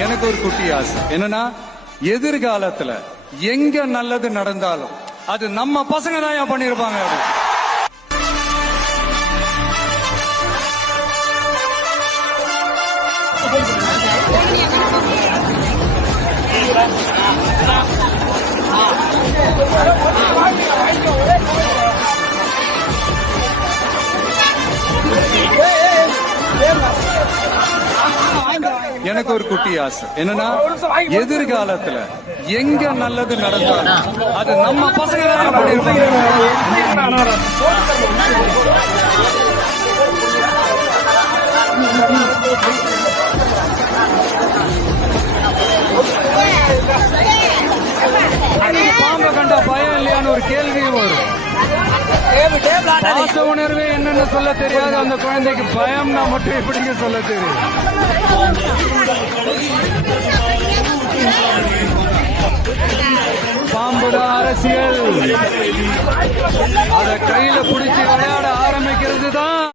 எனக்கு ஒரு குட்டி ஆசை. என்னன்னா எதிர்காலத்துல எங்க நல்லது நடந்தாலும் அது நம்ம பசங்க தான் ஏன் பண்ணிருப்பாங்க எனக்கு ஒரு குட்டி ஆசை. என்னன்னா எதிர்காலத்துல எங்க நல்லது நடந்தாலும் அது நம்ம பசங்க பாச உணர்வு என்னன்னு சொல்ல தெரியாது. அந்த குழந்தைக்கு பயம் நான் மட்டும் எப்படிங்க சொல்ல தெரியும். பாம்புதான் அரசியல். அதை கையில பிடிச்சி விளையாட ஆரம்பிக்கிறது தான்